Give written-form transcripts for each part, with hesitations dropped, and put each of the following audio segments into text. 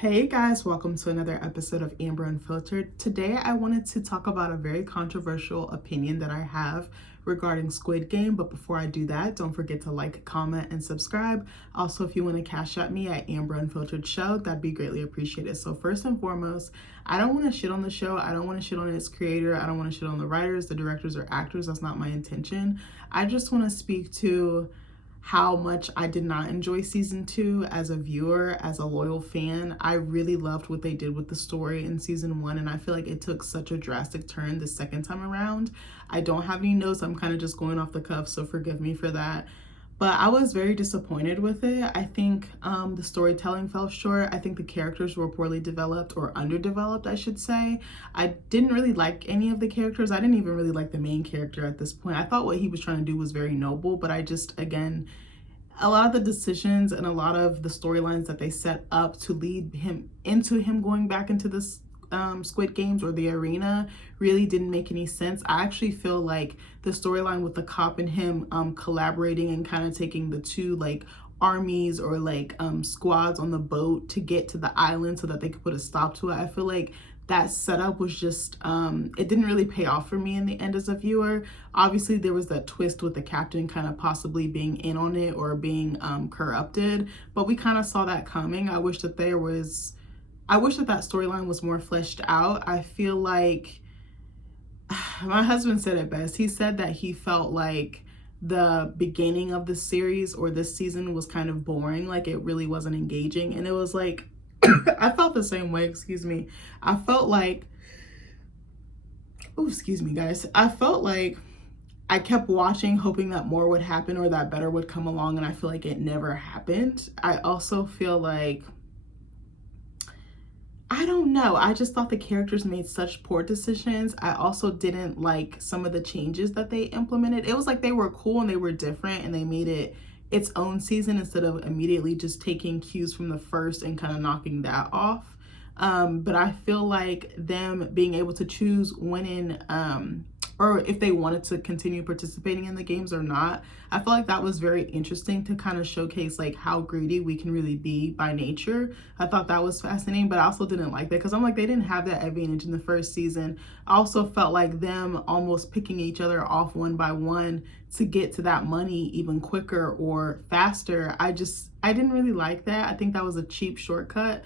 Hey guys, welcome to another episode of Amber Unfiltered. Today I wanted to talk about a very controversial opinion that I have regarding Squid Game, but before I do that, don't forget to like, comment, and subscribe. Also, if you want to cash at me at AmberUnfilteredShow, that'd be greatly appreciated. So first and foremost, I don't want to shit on the show. I don't want to shit on its creator. I don't want to shit on the writers, the directors, or actors. That's not my intention. I just want to speak to how much I did not enjoy season 2 as a viewer, as a loyal fan. I really loved what they did with the story in season 1, and I feel like it took such a drastic turn the second time around. I don't have any notes. I'm kind of just going off the cuff, so forgive me for that. But I was very disappointed with it. I think the storytelling fell short. I think the characters were poorly developed, or underdeveloped, I should say. I didn't really like any of the characters. I didn't even really like the main character at this point. I thought what he was trying to do was very noble, but I just, again, a lot of the decisions and a lot of the storylines that they set up to lead him into him going back into this Squid Games or the arena really didn't make any sense. I actually feel like the storyline with the cop and him collaborating and kind of taking the two like armies or like squads on the boat to get to the island so that they could put a stop to it, I feel like that setup was just it didn't really pay off for me in the end as a viewer. Obviously there was that twist with the captain kind of possibly being in on it or being corrupted, but we kind of saw that coming. I wish that that storyline was more fleshed out. I feel like my husband said it best. He said that he felt like the beginning of the series or this season was kind of boring, like it really wasn't engaging, and it was like I felt the same way, excuse me. I felt like, oh, excuse me, guys. I felt like I kept watching, hoping that more would happen or that better would come along, and I feel like it never happened. I also feel like, I don't know. I just thought the characters made such poor decisions. I also didn't like some of the changes that they implemented. It was like they were cool and they were different and they made it its own season instead of immediately just taking cues from the first and kind of knocking that off. But I feel like them being able to choose when in or if they wanted to continue participating in the games or not, I feel like that was very interesting to kind of showcase like how greedy we can really be by nature. I thought that was fascinating, but I also didn't like that because I'm like, they didn't have that advantage in the first season. I also felt like them almost picking each other off one by one to get to that money even quicker or faster. I didn't really like that. I think that was a cheap shortcut.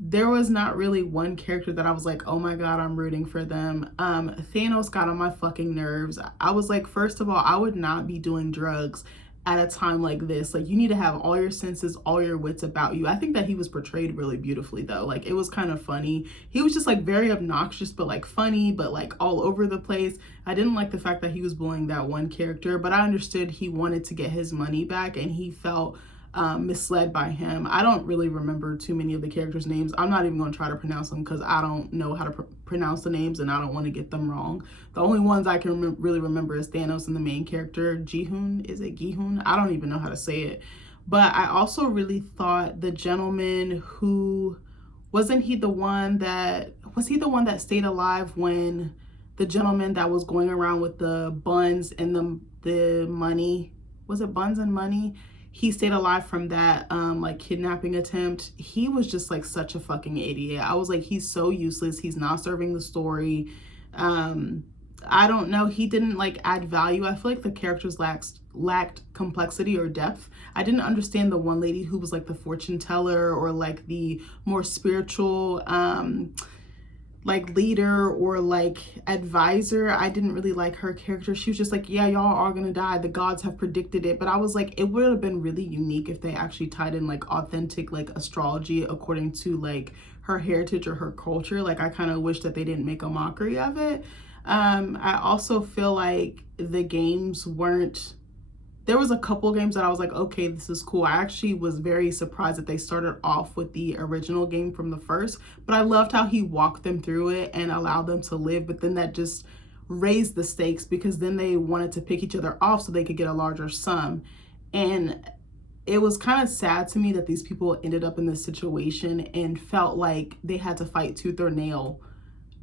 There was not really one character that I was like, oh my God, I'm rooting for them. Thanos got on my fucking nerves. I was like, first of all, I would not be doing drugs at a time like this. Like, you need to have all your senses, all your wits about you. I think that he was portrayed really beautifully though. Like, it was kind of funny. He was just like very obnoxious, but like funny, but like all over the place. I didn't like the fact that he was bullying that one character, but I understood he wanted to get his money back and he felt misled by him. I don't really remember too many of the characters' names. I'm not even going to try to pronounce them because I don't know how to pronounce the names and I don't want to get them wrong. The only ones I can really remember is Thanos and the main character, Gi-hun. Is it Gi-hun? I don't even know how to say it. But I also really thought the gentleman who, was he the one that stayed alive when the gentleman that was going around with the buns and the money, was it buns and money? He stayed alive from that like kidnapping attempt. He was just like such a fucking idiot. I was like, he's so useless. He's not serving the story. I don't know. He didn't like add value. I feel like the characters lacked complexity or depth. I didn't understand the one lady who was like the fortune teller or like the more spiritual like leader or like advisor. I didn't really like her character. She was just like, yeah, y'all are gonna die, the gods have predicted it. But I was like, it would have been really unique if they actually tied in like authentic like astrology according to like her heritage or her culture. Like, I kind of wish that they didn't make a mockery of it. I also feel like the games weren't, there was a couple games that I was like, okay, this is cool. I actually was very surprised that they started off with the original game from the first, but I loved how he walked them through it and allowed them to live. But then that just raised the stakes because then they wanted to pick each other off so they could get a larger sum. And it was kind of sad to me that these people ended up in this situation and felt like they had to fight tooth or nail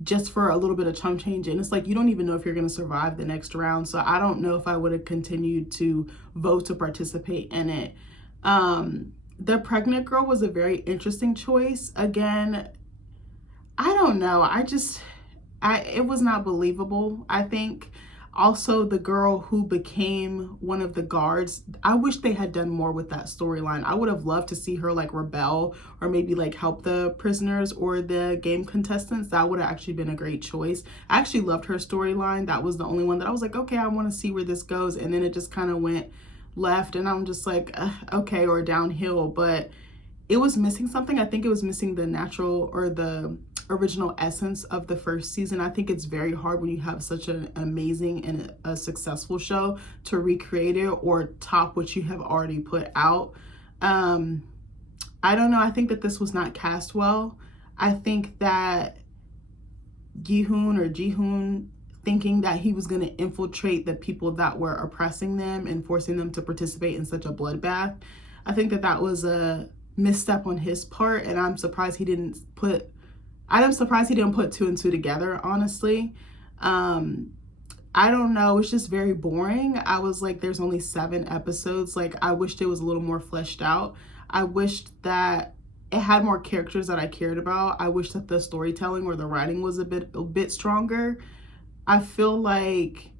just for a little bit of chump change. And it's like, you don't even know if you're going to survive the next round. So I don't know if I would have continued to vote to participate in it. The pregnant girl was a very interesting choice. Again, I don't know. It was not believable, I think. Also, the girl who became one of the guards, I wish they had done more with that storyline. I would have loved to see her like rebel or maybe like help the prisoners or the game contestants. That would have actually been a great choice. I actually loved her storyline. That was the only one that I was like, okay, I want to see where this goes. And then it just kind of went left and I'm just like, okay, or downhill. But it was missing something. I think it was missing the natural or the original essence of the first season. I think it's very hard when you have such an amazing and a successful show to recreate it or top what you have already put out. I don't know. I think that this was not cast well. I think that Gi-hun thinking that he was going to infiltrate the people that were oppressing them and forcing them to participate in such a bloodbath. I think that that was a misstep on his part, and I'm surprised he didn't put two and two together, honestly. I don't know, it's just very boring. I was like, there's only 7 episodes. Like, I wished it was a little more fleshed out. I wished that it had more characters that I cared about. I wish that the storytelling or the writing was a bit stronger. I feel like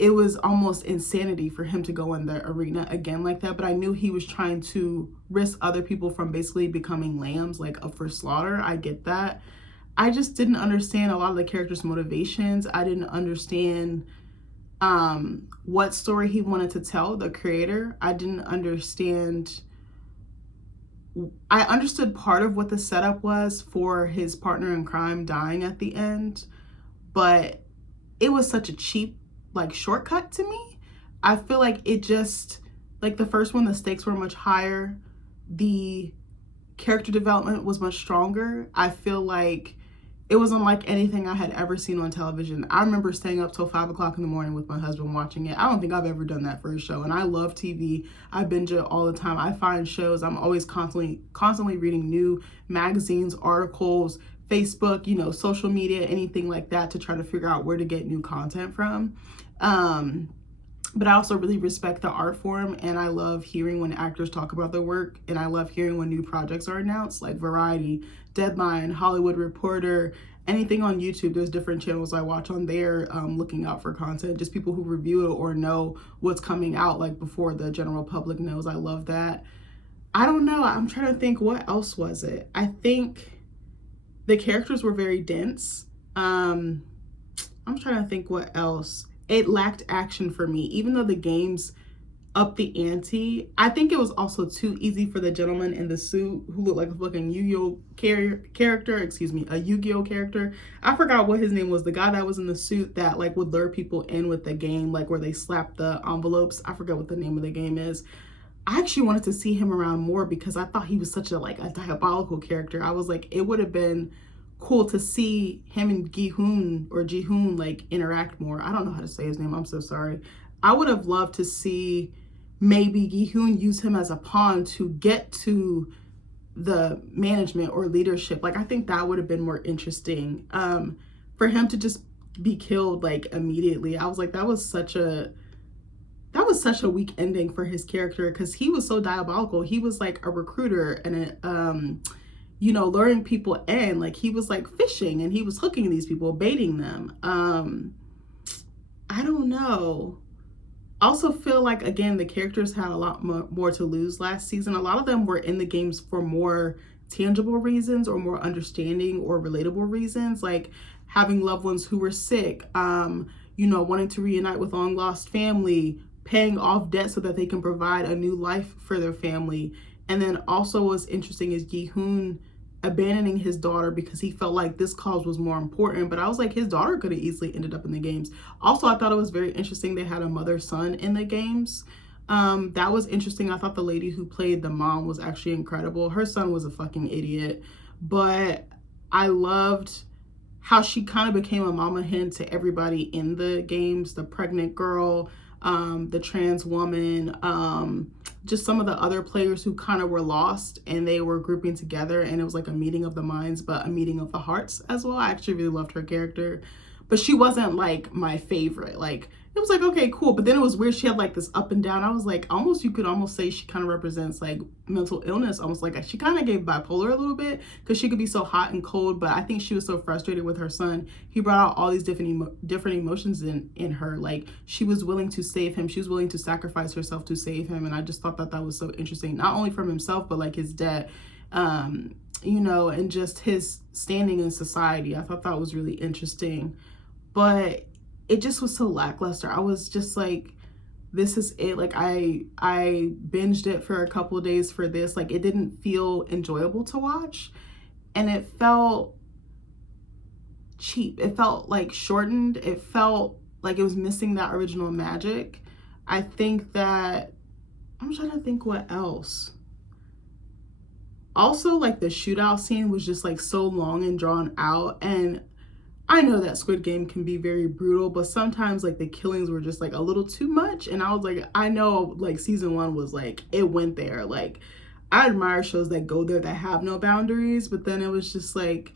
it was almost insanity for him to go in the arena again like that, but I knew he was trying to risk other people from basically becoming lambs, like up for slaughter. I get that. I just didn't understand a lot of the characters' motivations. I didn't understand what story he wanted to tell, the creator. I understood part of what the setup was for his partner in crime dying at the end, but it was such a cheap like shortcut to me. I feel like it just, like the first one, the stakes were much higher. The character development was much stronger. I feel like it was unlike anything I had ever seen on television. I remember staying up till 5 o'clock in the morning with my husband watching it. I don't think I've ever done that for a show. And I love TV. I binge it all the time. I find shows. I'm always constantly reading new magazines, articles, Facebook, social media, anything like that to try to figure out where to get new content from. But I also really respect the art form, and I love hearing when actors talk about their work, and I love hearing when new projects are announced, like Variety, Deadline, Hollywood Reporter, anything on YouTube. There's different channels I watch on there, looking out for content, just people who review it or know what's coming out like before the general public knows. I love that. I don't know. I'm trying to think, what else was it? I think the characters were very dense. I'm trying to think what else. It lacked action for me, even though the games up the ante. I think it was also too easy for the gentleman in the suit who looked like a fucking Yu-Gi-Oh a Yu-Gi-Oh character. I forgot what his name was. The guy that was in the suit that like would lure people in with the game, like where they slap the envelopes. I forgot what the name of the game is. I actually wanted to see him around more because I thought he was such a diabolical character. I was like, it would have been cool to see him and Gi-hun like interact more. I don't know how to say his name. I'm so sorry. I would have loved to see maybe Gi-hun use him as a pawn to get to the management or leadership. Like, I think that would have been more interesting. For him to just be killed like immediately, I was like, that was such a weak ending for his character, because he was so diabolical. He was like a recruiter and luring people in. Like, he was like fishing and he was hooking these people, baiting them. I don't know. I also feel like, again, the characters had a lot more to lose last season. A lot of them were in the games for more tangible reasons or more understanding or relatable reasons, like having loved ones who were sick, wanting to reunite with long lost family, paying off debt so that they can provide a new life for their family. And then also what's interesting is Gi-hun abandoning his daughter because he felt like this cause was more important. But I was like, his daughter could have easily ended up in the games. Also, I thought it was very interesting they had a mother-son in the games. That was interesting. I thought the lady who played the mom was actually incredible. Her son was a fucking idiot, but I loved how she kind of became a mama hen to everybody in the games. The pregnant girl, the trans woman, just some of the other players who kind of were lost and they were grouping together, and it was like a meeting of the minds, but a meeting of the hearts as well. I actually really loved her character, but she wasn't like my favorite. Like, it was like, okay, cool. But then it was weird. She had like this up and down. I was like, almost, you could almost say she kind of represents like mental illness. Almost like she kind of gave bipolar a little bit, because she could be so hot and cold. But I think she was so frustrated with her son. He brought out all these different emotions in her. Like, she was willing to save him. She was willing to sacrifice herself to save him. And I just thought that that was so interesting, not only from himself, but like his dad, you know, and just his standing in society. I thought that was really interesting. But it just was so lackluster. I was just like, this is it. Like, I binged it for a couple of days for this. Like, it didn't feel enjoyable to watch, and it felt cheap. It felt like shortened. It felt like it was missing that original magic. I think that, I'm trying to think what else. Also, like, the shootout scene was just like so long and drawn out, and I know that Squid Game can be very brutal, but sometimes like the killings were just like a little too much. And I was like, I know like season 1 was like, it went there. Like, I admire shows that go there, that have no boundaries, but then it was just like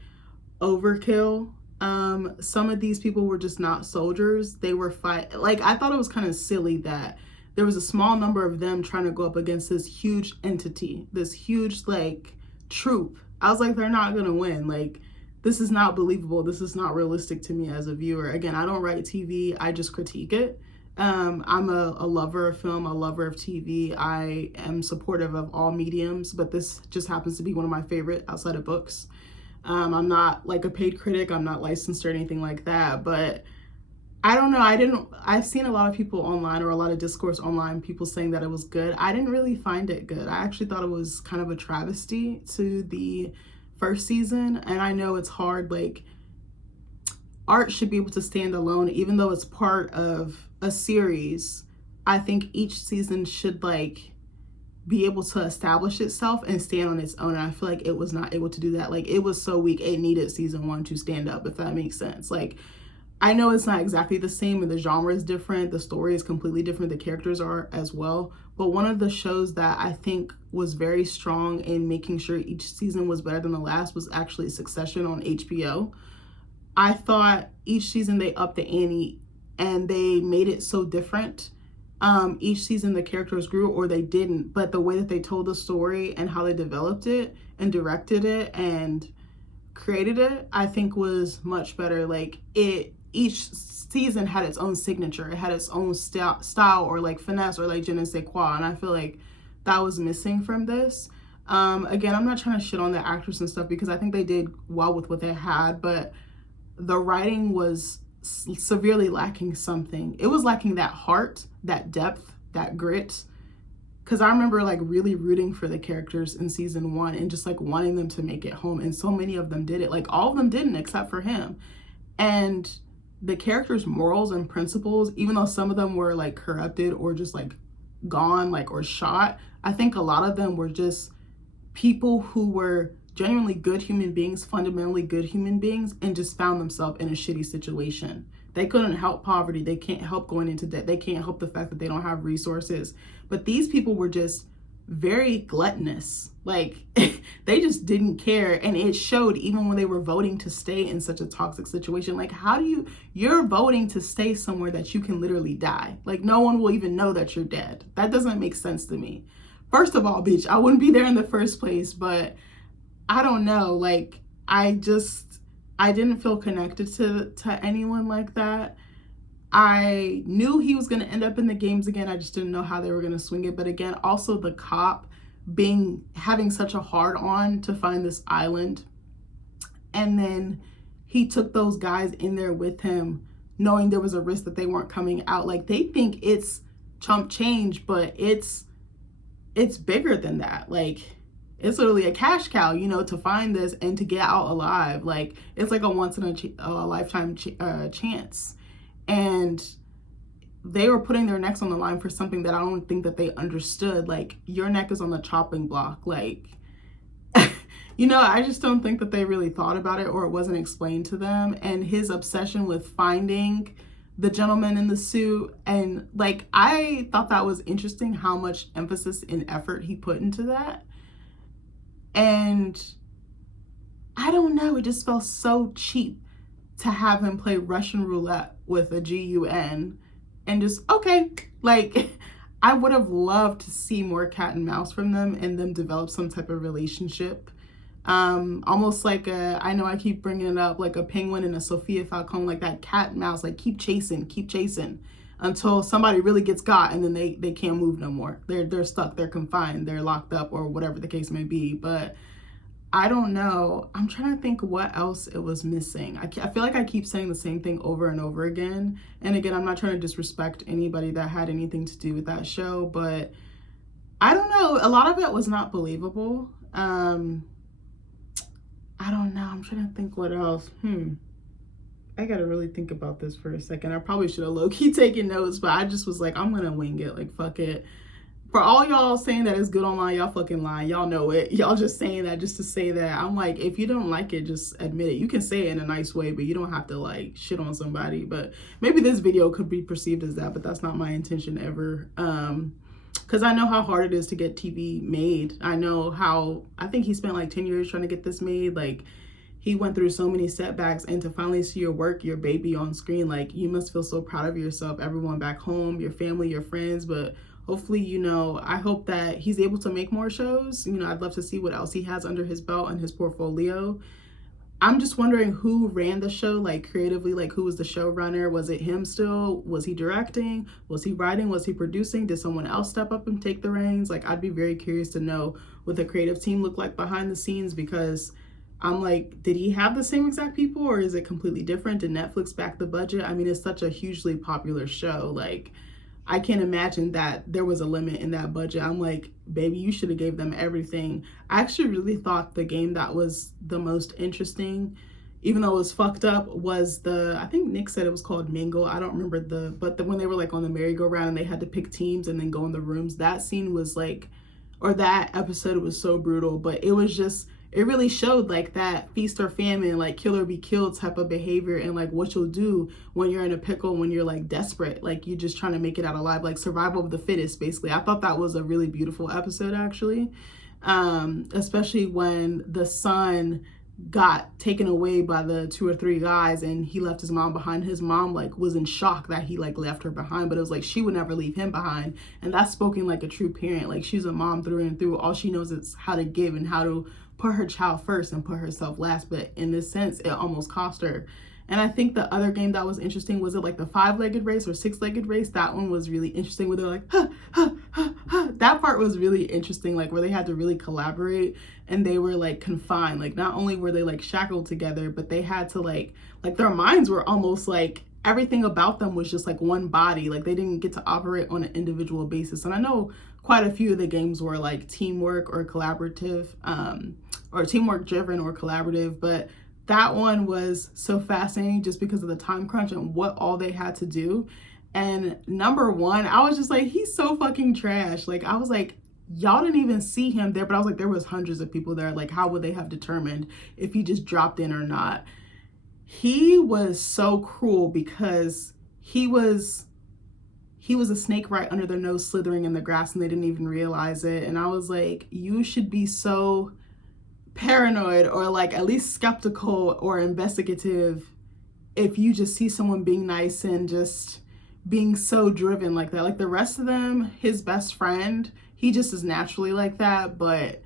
overkill. Some of these people were just not soldiers. They were like, I thought it was kind of silly that there was a small number of them trying to go up against this huge entity, this huge like troop. I was like, they're not gonna win. Like, this is not believable. This is not realistic to me as a viewer. Again, I don't write TV. I just critique it. I'm a lover of film, a lover of TV. I am supportive of all mediums, but this just happens to be one of my favorite outside of books. I'm not like a paid critic. I'm not licensed or anything like that, but I don't know. I've seen a lot of people online, or a lot of discourse online, people saying that it was good. I didn't really find it good. I actually thought it was kind of a travesty to the first season. And I know it's hard, like, art should be able to stand alone, even though it's part of a series. I think each season should like be able to establish itself and stand on its own. And I feel like it was not able to do that. Like, it was so weak. It needed season 1 to stand up, if that makes sense. Like, I know it's not exactly the same, and the genre is different. The story is completely different. The characters are as well. But one of the shows that I think was very strong in making sure each season was better than the last was actually Succession on HBO. I thought each season they upped the ante and they made it so different. Each season the characters grew, or they didn't, but the way that they told the story and how they developed it and directed it and created it, I think was much better. Like, each season had its own signature. It had its own style, or like finesse, or like je ne sais quoi. And I feel like that was missing from this. Again, I'm not trying to shit on the actors and stuff, because I think they did well with what they had, but the writing was severely lacking something. It was lacking that heart, that depth, that grit. Because I remember like really rooting for the characters in season 1 and just like wanting them to make it home. And so many of them did it. Like, all of them didn't, except for him. And the characters' morals and principles, even though some of them were like corrupted or just like gone, like, or shot, I think a lot of them were just people who were genuinely good human beings, fundamentally good human beings, and just found themselves in a shitty situation. They couldn't help poverty. They can't help going into debt. They can't help the fact that they don't have resources. But these people were just very gluttonous. Like, they just didn't care. And it showed even when they were voting to stay in such a toxic situation. Like, how do you're voting to stay somewhere that you can literally die? Like, no one will even know that you're dead. That doesn't make sense to me. First of all, bitch, I wouldn't be there in the first place. But I don't know. Like, I didn't feel connected to anyone like that. I knew he was going to end up in the games again. I just didn't know how they were going to swing it. But again, also the cop having such a hard on to find this island. And then he took those guys in there with him, knowing there was a risk that they weren't coming out. Like, they think it's chump change, but it's bigger than that. Like, it's literally a cash cow, you know, to find this and to get out alive. Like, it's like a once in a lifetime chance. And they were putting their necks on the line for something that I don't think that they understood. Like, your neck is on the chopping block. Like, you know, I just don't think that they really thought about it, or it wasn't explained to them. And his obsession with finding the gentleman in the suit, and like, I thought that was interesting how much emphasis and effort he put into that. And I don't know, it just felt so cheap to have him play Russian roulette with a Gi-hun and just, okay, like, I would have loved to see more cat and mouse from them and them develop some type of relationship. Almost like I know I keep bringing it up, like a penguin and a Sophia Falcone, like that cat and mouse, like keep chasing until somebody really gets got, and then they can't move no more. They're stuck, they're confined, they're locked up, or whatever the case may be. But I don't know. I'm trying to think what else it was missing. I feel like I keep saying the same thing over and over again. And again, I'm not trying to disrespect anybody that had anything to do with that show, but I don't know. A lot of it was not believable. I don't know. I'm trying to think what else. I gotta really think about this for a second. I probably should have low-key taken notes, but I just was like, I'm gonna wing it. Like, fuck it. For all y'all saying that it's good online, y'all fucking lying. Y'all know it. Y'all just saying that just to say that. I'm like, if you don't like it, just admit it. You can say it in a nice way, but you don't have to like shit on somebody. But maybe this video could be perceived as that, but that's not my intention ever. Because I know how hard it is to get TV made. I think he spent like 10 years trying to get this made. Like, he went through so many setbacks, and to finally see your work, your baby on screen, like, you must feel so proud of yourself, everyone back home, your family, your friends. But hopefully, you know, I hope that he's able to make more shows. You know, I'd love to see what else he has under his belt and his portfolio. I'm just wondering who ran the show, like, creatively, like, who was the showrunner? Was it him still? Was he directing? Was he writing? Was he producing? Did someone else step up and take the reins? Like, I'd be very curious to know what the creative team looked like behind the scenes, because I'm like, did he have the same exact people, or is it completely different? Did Netflix back the budget? I mean, it's such a hugely popular show. Like, I can't imagine that there was a limit in that budget. I'm like, baby, you should have gave them everything. I actually really thought the game that was the most interesting, even though it was fucked up, was I think Nick said it was called Mingle. I don't remember but when they were like on the merry-go-round and they had to pick teams and then go in the rooms, that scene was like, or that episode was so brutal, but it was just, it really showed like that feast or famine, like kill or be killed type of behavior, and like what you'll do when you're in a pickle, when you're like desperate, like you're just trying to make it out alive, like survival of the fittest, basically. I thought that was a really beautiful episode, actually. Especially when the son got taken away by the 2 or 3 guys and he left his mom behind. His mom like was in shock that he like left her behind, but it was like she would never leave him behind. And that's spoken like a true parent. Like, she's a mom through and through. All she knows is how to give and how to put her child first and put herself last. But in this sense, it almost cost her. And I think the other game that was interesting, was it like the 5-legged race or 6-legged race? That one was really interesting, where they're like, huh, huh, huh, huh. That part was really interesting, like where they had to really collaborate and they were like confined. Like, not only were they like shackled together, but they had to like their minds were almost like, everything about them was just like one body. Like, they didn't get to operate on an individual basis. And I know quite a few of the games were like teamwork or collaborative, or teamwork driven or collaborative, but that one was so fascinating just because of the time crunch and what all they had to do. And number one, I was just like, he's so fucking trash. Like, I was like, y'all didn't even see him there, but I was like, there was hundreds of people there. Like, how would they have determined if he just dropped in or not? He was so cruel because he was a snake right under their nose, slithering in the grass, and they didn't even realize it. And I was like, you should be so paranoid, or like at least skeptical or investigative, if you just see someone being nice and just being so driven like that. Like, the rest of them, his best friend, he just is naturally like that. But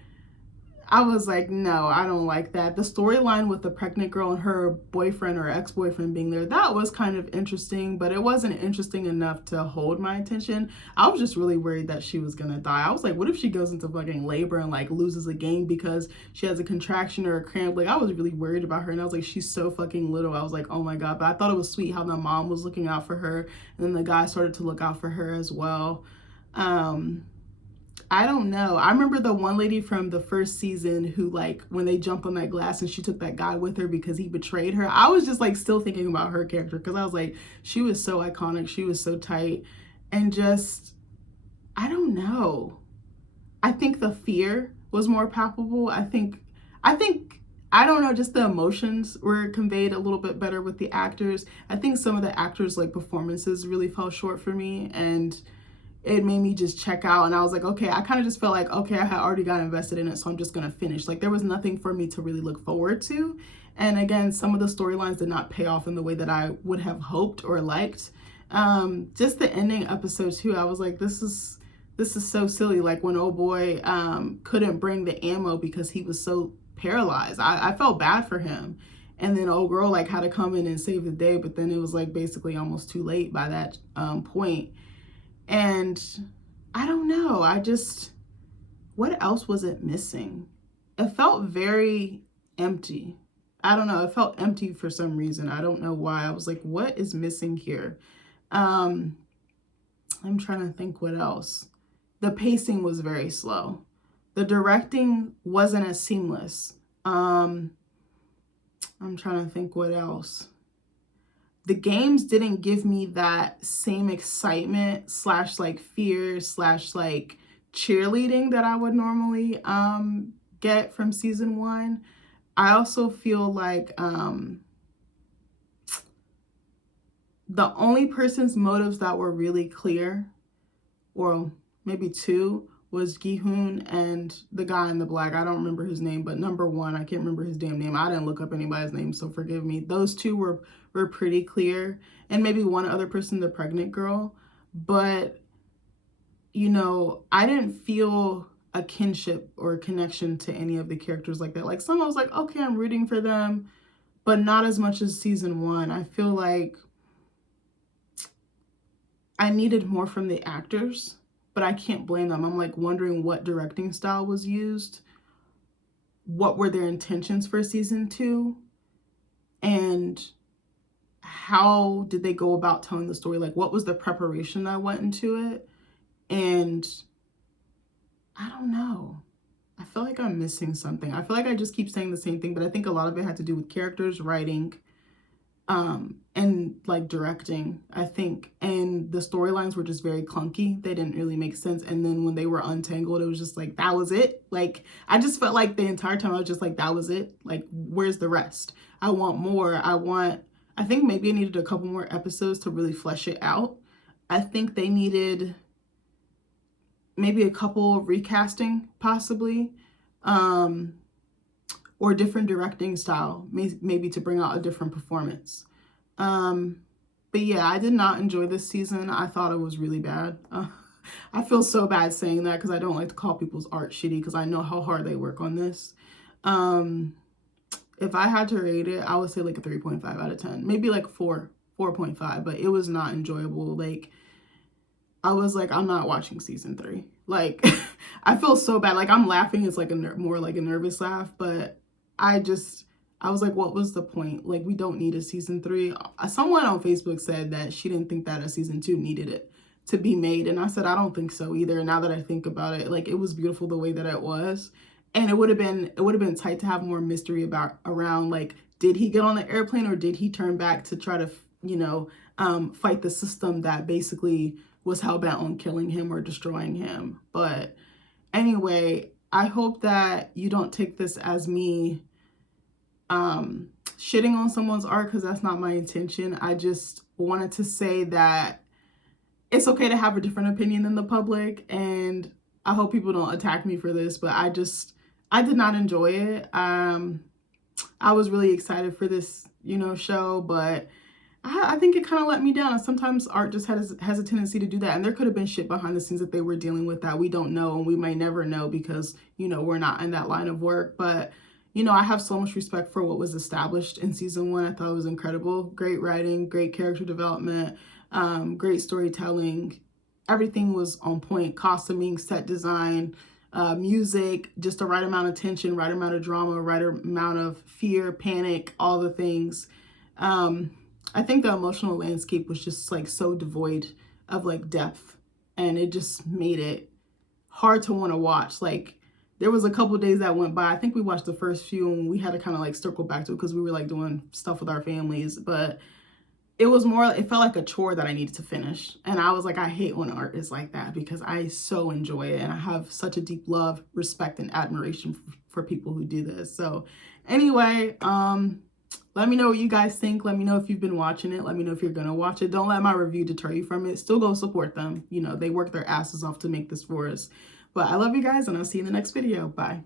I was like, no, I don't like that. The storyline with the pregnant girl and her boyfriend or ex-boyfriend being there, that was kind of interesting, but it wasn't interesting enough to hold my attention. I was just really worried that she was gonna die. I was like, what if she goes into fucking labor and like loses a game because she has a contraction or a cramp? Like, I was really worried about her, and I was like, she's so fucking little. I was like, oh my God. But I thought it was sweet how the mom was looking out for her, and then the guy started to look out for her as well. I don't know. I remember the one lady from the first season who, like, when they jumped on that glass and she took that guy with her because he betrayed her. I was just like still thinking about her character, because I was like, she was so iconic. She was so tight. And just, I don't know. I think the fear was more palpable. I think, I don't know, just the emotions were conveyed a little bit better with the actors. I think some of the actors' like performances really fell short for me, and it made me just check out. And I was like, okay, I kind of just felt like, okay, I had already got invested in it, so I'm just gonna finish. Like, there was nothing for me to really look forward to. And again, some of the storylines did not pay off in the way that I would have hoped or liked. Just the ending episode too, I was like, this is so silly. Like when old boy couldn't bring the ammo because he was so paralyzed. I felt bad for him. And then old girl like had to come in and save the day, but then it was like basically almost too late by that point. And I don't know. What else was it missing? It felt very empty. I don't know. It felt empty for some reason. I don't know why. I was like, what is missing here? I'm trying to think what else. The pacing was very slow. The directing wasn't as seamless. I'm trying to think what else. The games didn't give me that same excitement slash like fear slash like cheerleading that I would normally get from season 1. I also feel like the only person's motives that were really clear, or maybe 2, was Gi-hun and the guy in the black. I don't remember his name, but number 1, I can't remember his damn name. I didn't look up anybody's name, so forgive me. Those 2 were pretty clear, and maybe one other person, the pregnant girl. But, you know, I didn't feel a kinship or a connection to any of the characters like that. Like some I was like, okay, I'm rooting for them, but not as much as season 1. I feel like I needed more from the actors, but I can't blame them. I'm like wondering what directing style was used, what were their intentions for season 2, and how did they go about telling the story? Like what was the preparation that went into it? And I don't know. I feel like I'm missing something. I feel like I just keep saying the same thing, but I think a lot of it had to do with characters, writing, and like directing, I think. And the storylines were just very clunky. They didn't really make sense. And then when they were untangled, it was just like, that was it. Like, I just felt like the entire time I was just like, that was it. Like, where's the rest? I want more. I think maybe I needed a couple more episodes to really flesh it out. I think they needed maybe a couple recasting possibly, or different directing style, maybe to bring out a different performance. But yeah, I did not enjoy this season. I thought it was really bad. I feel so bad saying that because I don't like to call people's art shitty because I know how hard they work on this. If I had to rate it, I would say like a 3.5 out of 10, maybe like 4.5, but it was not enjoyable. Like, I was like, I'm not watching season 3. Like, I feel so bad. Like, I'm laughing. It's like more like a nervous laugh, but I was like, what was the point? Like, we don't need a season 3. Someone on Facebook said that she didn't think that a season 2 needed it to be made. And I said, I don't think so either. Now that I think about it, like, it was beautiful the way that it was. And it would have been tight to have more mystery around, like, did he get on the airplane or did he turn back to try to, you know, fight the system that basically was hell-bent on killing him or destroying him. But anyway, I hope that you don't take this as me shitting on someone's art, because that's not my intention. I just wanted to say that it's okay to have a different opinion than the public, and I hope people don't attack me for this, but I did not enjoy it. I was really excited for this, you know, show, but I think it kind of let me down. And sometimes art just has a tendency to do that. And there could have been shit behind the scenes that they were dealing with that we don't know, and we may never know because, you know, we're not in that line of work. But, you know, I have so much respect for what was established in season 1. I thought it was incredible. Great writing, great character development, great storytelling. Everything was on point. Costuming, set design, music, just the right amount of tension, right amount of drama, right amount of fear, panic, all the things. I think the emotional landscape was just like so devoid of like depth, and it just made it hard to want to watch. Like, there was a couple of days that went by. I think we watched the first few and we had to kind of like circle back to it because we were like doing stuff with our families, but it felt like a chore that I needed to finish. And I was like, I hate when art is like that because I so enjoy it. And I have such a deep love, respect, and admiration for people who do this. So anyway, let me know what you guys think. Let me know if you've been watching it. Let me know if you're going to watch it. Don't let my review deter you from it. Still go support them. You know, they work their asses off to make this for us. But I love you guys, and I'll see you in the next video. Bye.